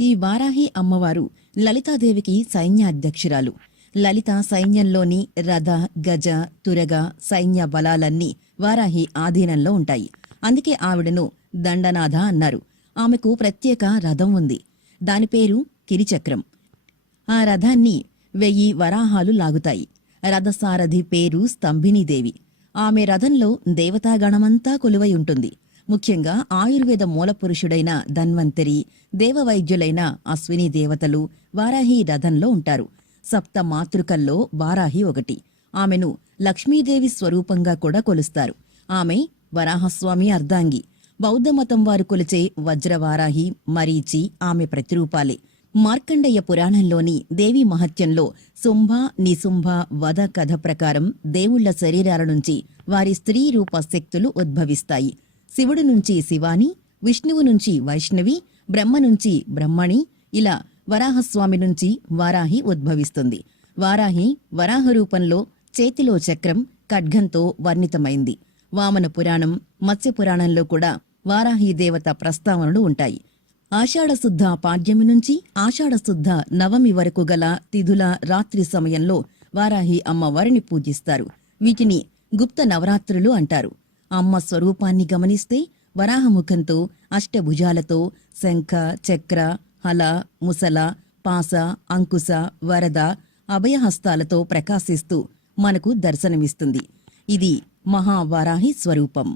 ఈ వారాహి అమ్మవారు లలితాదేవికి సైన్యాధ్యక్షురాలు. లలిత సైన్యంలోని రథ, గజ, తురగ సైన్య బలాలన్నీ వారాహి ఆధీనంలో ఉంటాయి. అందుకే ఆవిడను దండనాథ అన్నారు. ఆమెకు ప్రత్యేక రథం ఉంది. దాని పేరు కిరిచక్రం. ఆ రథాన్ని 1000 వరాహాలు లాగుతాయి. రథసారథి పేరు స్తంభినీదేవి. ఆమె రథంలో దేవతాగణమంతా కొలువై ఉంటుంది. ముఖ్యంగా ఆయుర్వేద మూలపురుషుడైన ధన్వంతరి, దేవవైద్యులైన అశ్విని దేవతలు వారాహి రథంలో ఉంటారు. సప్త మాతృకల్లో వారాహి ఒకటి. ఆమెను లక్ష్మీదేవి స్వరూపంగా కూడా కొలుస్తారు. ఆమె వరాహస్వామి అర్ధాంగి. బౌద్ధమతం వారు కొలిచే వజ్రవారాహి, మరీచి ఆమె ప్రతిరూపాలే. మార్కండేయ పురాణంలోని దేవీ మహత్యంలో శుంభ, నిశుంభ వధ కథ ప్రకారం దేవుళ్ల శరీరాల నుంచి వారి స్త్రీ రూప శక్తులు ఉద్భవిస్తాయి. శివుడు నుంచి శివాని, విష్ణువు నుంచి వైష్ణవి, బ్రహ్మ నుంచి బ్రహ్మణి, ఇలా వరాహస్వామి నుంచి వారాహి ఉద్భవిస్తుంది. వారాహి వరాహ రూపంలో చేతిలో చక్రం, ఖడ్గంతో వర్ణితమైంది. వామన పురాణం, మత్స్య పురాణంలో కూడా వారాహి దేవత ప్రస్తావనలు ఉంటాయి. ఆషాఢశుద్ధ పాడ్యమి నుంచి ఆషాఢశుద్ధ నవమి వరకు గల తిథుల రాత్రి సమయంలో వారాహి అమ్మవారిని పూజిస్తారు. వీటిని గుప్త నవరాత్రులు అంటారు. అమ్మ స్వరూపాన్ని గమనిస్తే వరాహముఖంతో, అష్టభుజాలతో, శంఖ, చక్ర, హల, ముసల, పాస, అంకుశ, వరద, అభయహస్తాలతో ప్రకాశిస్తూ మనకు దర్శనమిస్తుంది. ఇది మహావారాహి స్వరూపం.